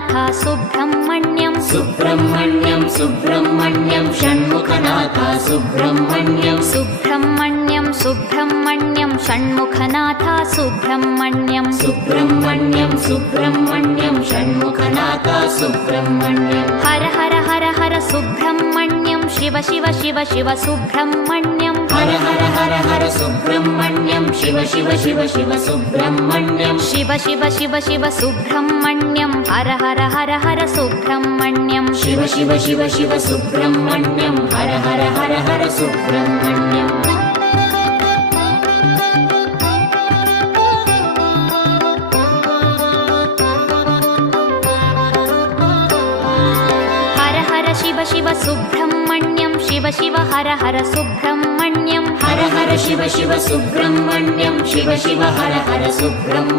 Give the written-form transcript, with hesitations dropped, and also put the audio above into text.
Shanmukhanath Subrahmanyam Subrahmanyam Subrahmanyam Shanmukhanath Subrahmanyam Subrahmanyam Subrahmanyam Shanmukhanath Subrahmanyam Subrahmanyam Subrahmanyam Shanmukhanath Subrahmanyam Har Har Har Har Subrahmanyam Shiva Shiva Shiva Shiva Subrahmanyam Har Har Har Har Subrahmanyam Shiva Shiva Shiva Shiva Subrahmanyam Shiva Shiva Shiva Shiva Subrahmanyam Har Har Har Har Subrahmanyam Shiva Shiva Shiva Shiva Subrahmanyam Har Har Har Har Subrahmanyam Har Har Shiva Shiva Subrahmanyam Shiva Shiva Har Har Subrahmanyam Har Har Shiva Shiva Subrahmanyam Shiva Shiva Har Har Subrahmanyam